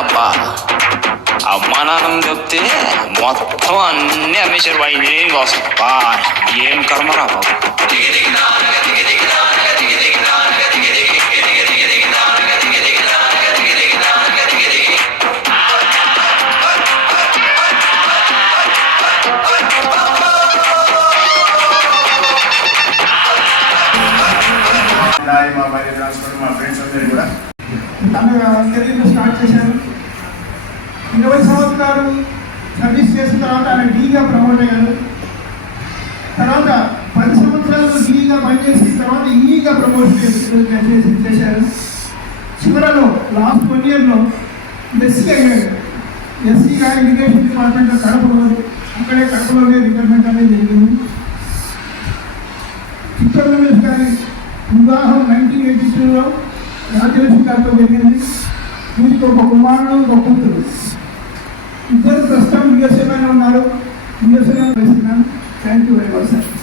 అబ్బా. అమ్మా ప్రాణానం చెప్తే మొత్తం అన్ని అమ్మేశారు వాడు ఇంజనీరింగ్ కోసం. ఏం కర్మరా బాబు. మా భార్య ట్రాన్స్ఫర్ మా ఫ్రెండ్స్ అందరూ కూడా తన కెరీర్ స్టార్ట్ చేశారు. ఇరవై సంవత్సరాలు సర్వీస్ చేసిన తర్వాత ఆయన డీగా ప్రమోట్ అయ్యారు. తర్వాత పది సంవత్సరాలు డీగా పనిచేసిన తర్వాత ఈగా ప్రమోట్ చేసి చేశారు. చివరలో లాస్ట్ వన్ ఇయర్లో ఎస్సీ అయ్యాడు. ఎస్సీగా ఇరిగేషన్ డిపార్ట్మెంట్ కడపలో అక్కడే కడపలోనే రిటైర్మెంట్ అనేది జరిగింది. చిత్తూరు గారి వివాహం నైన్టీన్ ఎయిటీ టూలో రాజలక్ష్మి గారితో జరిగింది వీరికి ఒక కుమారుడు ఒక కూతురు ఇద్దరు ప్రస్తుతం యుఎస్ఏలోనే ఉన్నారు యుఎస్ఏలో వేస్తున్నాను thank you very much sir